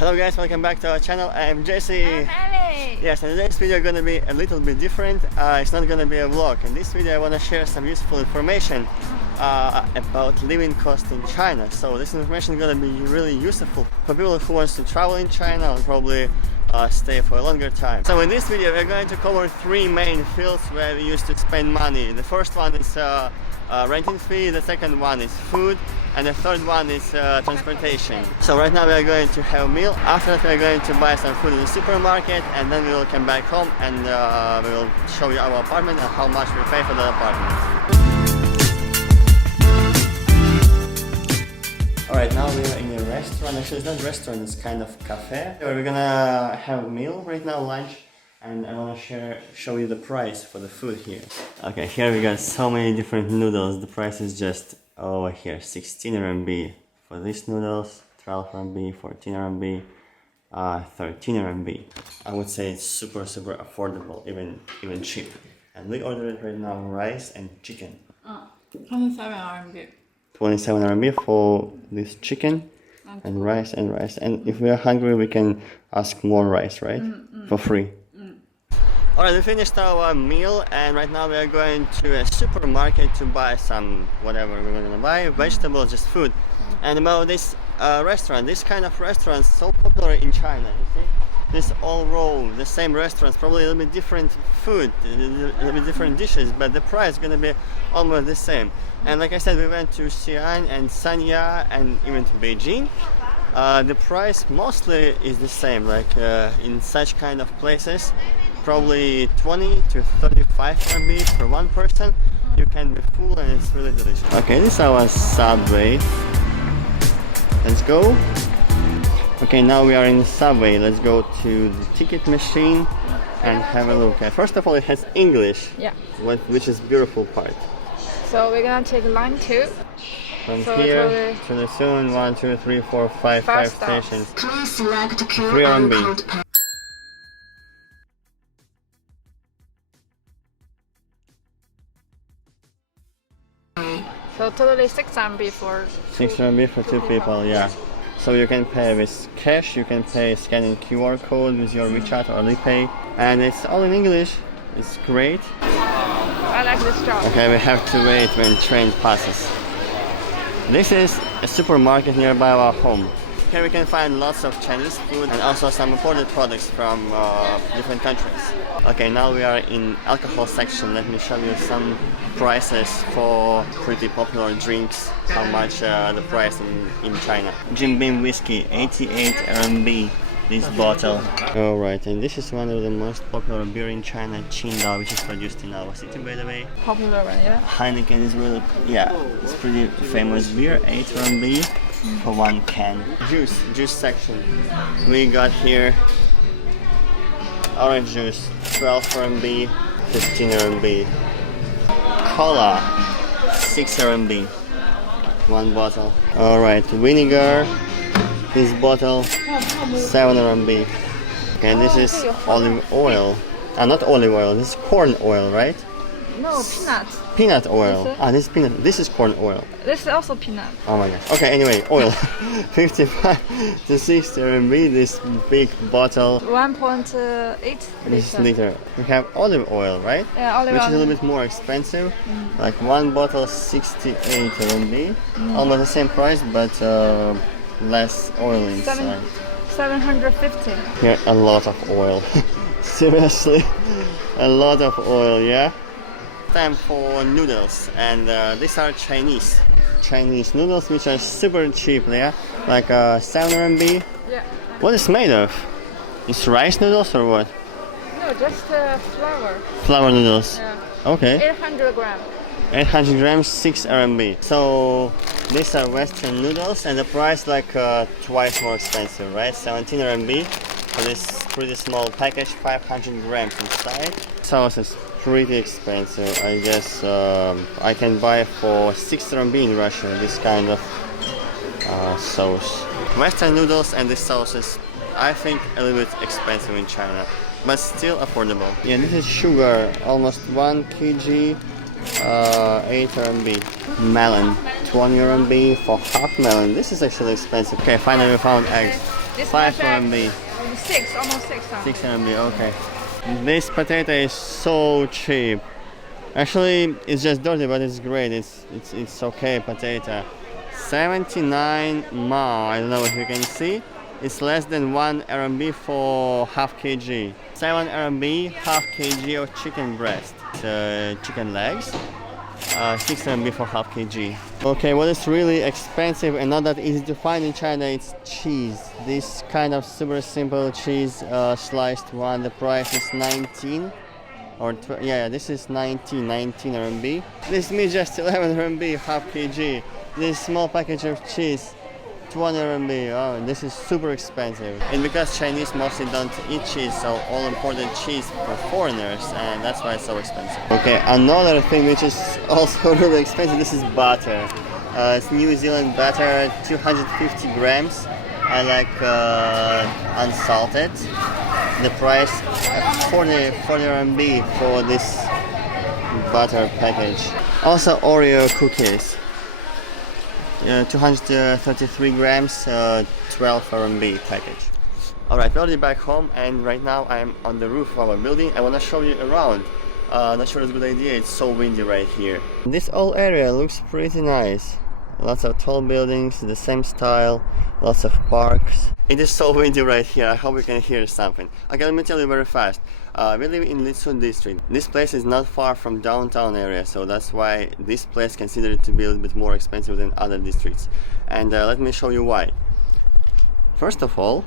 Hello guys, welcome back to our channel. I'm Jesse. I'm Ellie. Yes, and today's video is going to be a little bit different. It's not going to be a vlog. In this video I want to share some useful information about living cost in China. So this information is going to be really useful for people who want to travel in China and probably stay for a longer time. So in this video we're going to cover three main fields where we used to spend money. The first one is renting fee, the second one is food, and the third one is transportation. So right now we are going to have a meal. After that we are going to buy some food in the supermarket, and then we will come back home and we will show you our apartment and how much we pay for the apartment. Alright, now we are in a restaurant. Actually it's not a restaurant, it's kind of cafe. We're gonna have a meal right now, lunch. And I want to show you the price for the food here. Okay, here we got so many different noodles. The price is just over here, 16 RMB for these noodles, 12 RMB, 14 RMB, 13 RMB. I would say it's super affordable, even cheap. And we ordered it right now, rice and chicken. 27 RMB. 27 RMB for this chicken and rice. And if we are hungry, we can ask more rice, right? For free. Alright, we finished our meal and right now we are going to a supermarket to buy some whatever we're going to buy, vegetables, just food. And about this restaurant, this kind of restaurant is so popular in China, you see? This all row, the same restaurants, probably a little bit different food, a little bit different dishes, but the price is going to be almost the same. And like I said, we went to Xi'an and Sanya and even to Beijing. The price mostly is the same, like in such kind of places. Probably 20 to 35 RMB per one person. You can be full and it's really delicious. Okay, this is our subway. Let's go. Okay, now we are in the subway. Let's go to the ticket machine and have a look. First of all, it has English, Yeah. which is beautiful part. So we're gonna take line 2. From So here to the soon 1, 2, 3, 4, 5 stops. stations. Please select 3 RMB. code. So totally 6 RMB for 6 RMB for two people, yeah. So you can pay with cash, you can pay scanning QR code with your WeChat or Alipay, and it's all in English. It's great. I like this job. Okay, we have to wait when train passes. This is a supermarket nearby our home. Here we can find lots of Chinese food and also some imported products from different countries. Okay, now we are in alcohol section. Let me show you some prices for pretty popular drinks. How much the price in China. Jim Beam whiskey, 88 RMB. This bottle. Alright, and this is one of the most popular beer in China, Qingdao, which is produced in our city, by the way. Popular one, yeah. Heineken is really, it's pretty famous beer, 8 RMB for one can. Juice section. We got here orange juice, 12 RMB, 15 RMB. Cola, 6 RMB, one bottle. Alright, vinegar, this bottle, 7 RMB. And this is olive oil. Not olive oil, this is corn oil, right? No, peanuts. Peanut oil. This is- This is peanut. This is corn oil. This is also peanut. Oh my gosh. Okay, anyway, oil. 55 to 60 RMB, this big bottle. 1.8 This liter. liter. We have olive oil, right? Yeah, olive Which is a oil. little bit more expensive. Like one bottle 68 RMB. Almost the same price, but less oil inside. 750. Here, a lot of oil. Seriously, a lot of oil, yeah? Time for noodles, and these are Chinese noodles, which are super cheap, yeah? Like 7 RMB. Yeah. What is made of? It's rice noodles or what? No, just flour. Flour noodles. Yeah. Okay. 800 grams. 800 grams, 6 RMB. So these are Western noodles, and the price like twice more expensive, right? 17 RMB for this pretty small package, 500 grams inside. Sauce is pretty expensive. I guess I can buy for 6 RMB in Russia this kind of sauce. Western noodles and this sauce is, I think, a little bit expensive in China, but still affordable. Yeah, this is sugar, almost 1 kg, 8 RMB. Melon, 20 RMB for half melon. This is actually expensive. Okay, finally we found eggs. This 5 one bag, RMB. 6, almost 6 times. 6 RMB, okay. This potato is so cheap. Actually, it's just dirty, but it's great. It's okay potato. 79 ma. I don't know if you can see. It's less than 1 RMB for half kg. 7 RMB, half kg of chicken breast. Chicken legs. 6 RMB for half kg. Okay, what is really expensive and not that easy to find in China, it's cheese. This kind of super simple cheese, sliced one. The price is 19 or yeah, this is 19 RMB. This means just 11 RMB, half kg. This small package of cheese, 20 RMB. Oh, this is super expensive. And because Chinese mostly don't eat cheese, so all imported cheese for foreigners, and that's why it's so expensive. Okay, another thing which is also really expensive, this is butter. It's New Zealand butter, 250 grams. I like unsalted. The price 40 RMB for this butter package. Also Oreo cookies. 233 grams, 12 RMB package. Alright, we're already back home, and right now I'm on the roof of our building. I want to show you around. Not sure it's a good idea, it's so windy right here. This whole area looks pretty nice. Lots of tall buildings, the same style, lots of parks. It is so windy right here, I hope you can hear something. Okay, let me tell you very fast. We live in Lichun district. This place is not far from downtown area, so that's why this place considered to be a little bit more expensive than other districts. And let me show you why. First of all,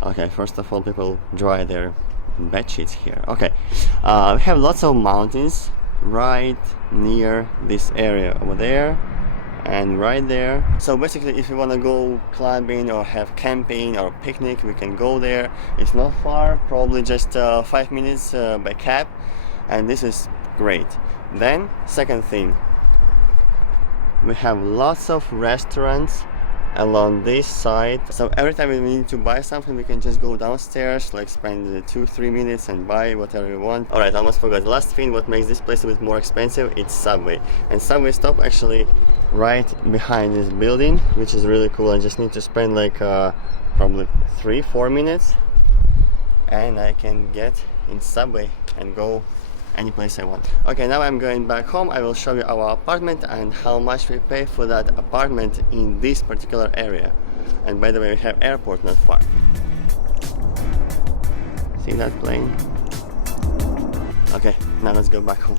people dry their bed sheets here. Okay, we have lots of mountains right near this area over there and right there. So basically, if you want to go climbing or have camping or picnic, we can go there. It's not far, probably just 5 minutes by cab, and this is great. Then second thing, we have lots of restaurants along this side, so every time we need to buy something, we can just go downstairs, like spend 2-3 minutes and buy whatever we want. Alright, I almost forgot. The last thing what makes this place a bit more expensive, it's subway. And subway stop actually right behind this building, which is really cool. I just need to spend like probably 3-4 minutes and I can get in subway and go any place I want. Okay, now I'm going back home. I will show you our apartment and how much we pay for that apartment in this particular area. And by the way, we have airport not far. See that plane? Okay, now let's go back home.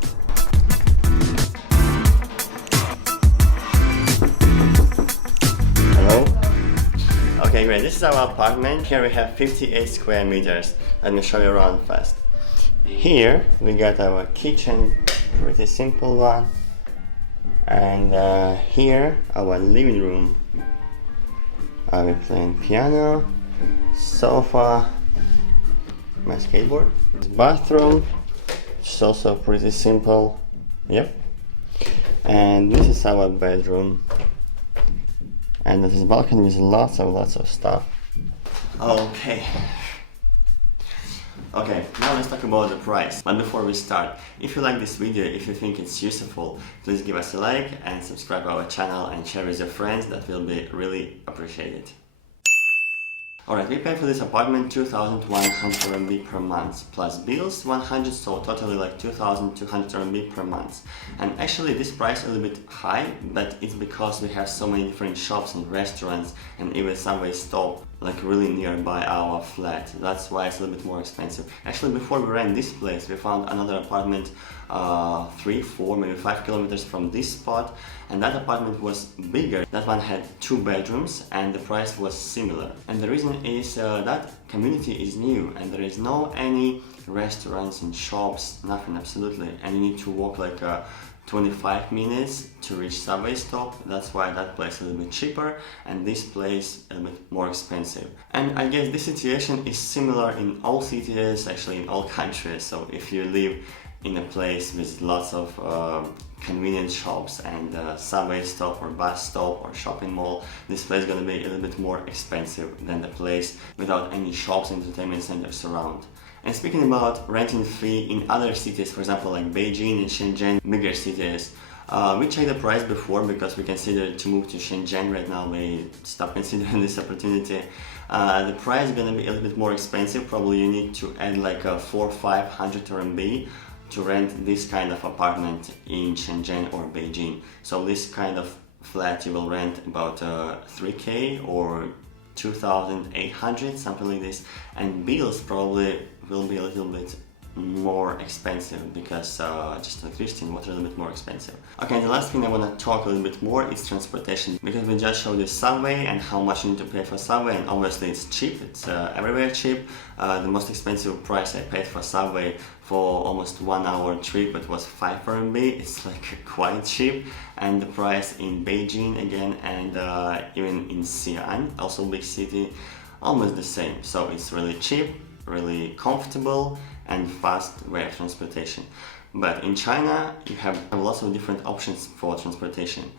Hello? Okay, great. This is our apartment. Here we have 58 square meters. Let me show you around fast. Here we got our kitchen, pretty simple one, and here our living room. We're playing piano, sofa, my skateboard. Bathroom, which is also pretty simple. Yep. And this is our bedroom, and this is balcony with lots of stuff. Okay, now let's talk about the price. But before we start, if you like this video, if you think it's useful, please give us a like and subscribe to our channel and share with your friends. That will be really appreciated. Alright, we pay for this apartment 2,100 RMB per month, plus bills 100, so totally like 2,200 RMB per month. And actually this price is a little bit high, but it's because we have so many different shops and restaurants and even subway stop like really nearby our flat. That's why it's a little bit more expensive. Actually, before we ran this place, we found another apartment 3, 4, maybe 5 kilometers from this spot, and that apartment was bigger. That one had 2 bedrooms and the price was similar. And the reason is that community is new and there is no any restaurants and shops, nothing absolutely, and you need to walk like 25 minutes to reach subway stop. That's why that place is a little bit cheaper and this place a little bit more expensive. And I guess this situation is similar in all cities, actually in all countries. So if you live in a place with lots of convenience shops and subway stop or bus stop or shopping mall, this place is going to be a little bit more expensive than the place without any shops and entertainment centers around. And speaking about renting fee in other cities, for example like Beijing and Shenzhen, bigger cities, we checked the price before because we considered to move to Shenzhen. Right now we stopped considering this opportunity. The price is gonna be a little bit more expensive. Probably you need to add like a 400 or 500 RMB to rent this kind of apartment in Shenzhen or Beijing. So this kind of flat you will rent about 3K or 2,800, something like this, and bills probably will be a little bit more expensive because just electricity and water a little bit more expensive. Okay, the last thing I want to talk a little bit more is transportation, because we just showed you subway and how much you need to pay for subway, and obviously it's cheap, it's everywhere cheap. The most expensive price I paid for subway for almost 1 hour trip, it was 5 RMB. It's like quite cheap. And the price in Beijing again, and even in Xi'an, also big city, almost the same. So it's really cheap, really comfortable and fast way of transportation. But in China you have lots of different options for transportation.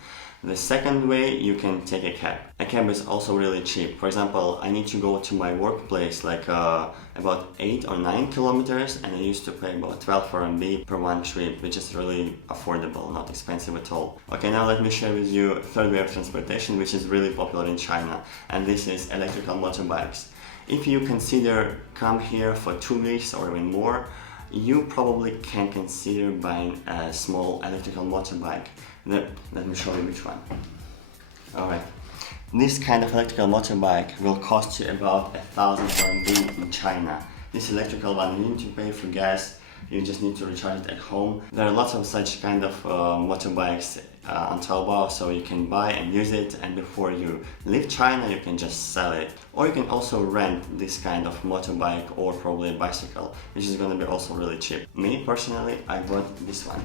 The second way, you can take a cab. A cab is also really cheap. For example, I need to go to my workplace like about 8 or 9 kilometers, and I used to pay about 12 RMB per one trip, which is really affordable, not expensive at all. Okay, now let me share with you a third way of transportation which is really popular in China, and this is electrical motorbikes. If you consider come here for 2 weeks or even more, you probably can consider buying a small electrical motorbike. Let me show you which one. Alright, this kind of electrical motorbike will cost you about 1,000 RMB in China. This electrical one, you need to pay for gas, you just need to recharge it at home. There are lots of such kind of motorbikes on Taobao, so you can buy and use it, and before you leave China you can just sell it. Or you can also rent this kind of motorbike or probably a bicycle, which is gonna be also really cheap. Me personally, I bought this one.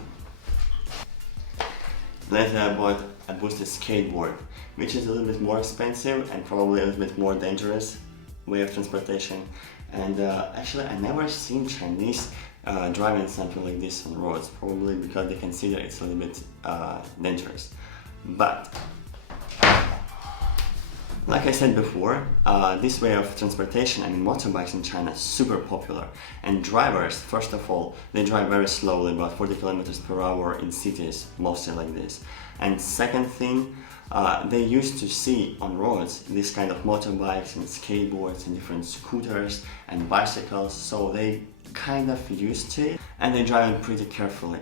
Later I bought a boosted skateboard, which is a little bit more expensive and probably a little bit more dangerous way of transportation. And actually I never seen Chinese driving something like this on roads, probably because they consider it's a little bit dangerous. But like I said before, this way of transportation, I mean motorbikes in China, is super popular. And drivers, first of all, they drive very slowly, about 40 kilometers per hour in cities, mostly like this. And second thing, they used to see on roads this kind of motorbikes and skateboards and different scooters and bicycles, so they kind of used to it, and they drive it pretty carefully.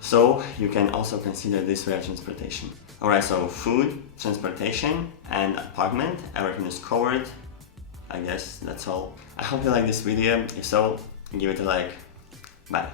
So you can also consider this way of transportation. Alright, so food, transportation and apartment, everything is covered. I guess that's all. I hope you like this video. If so, give it a like. Bye.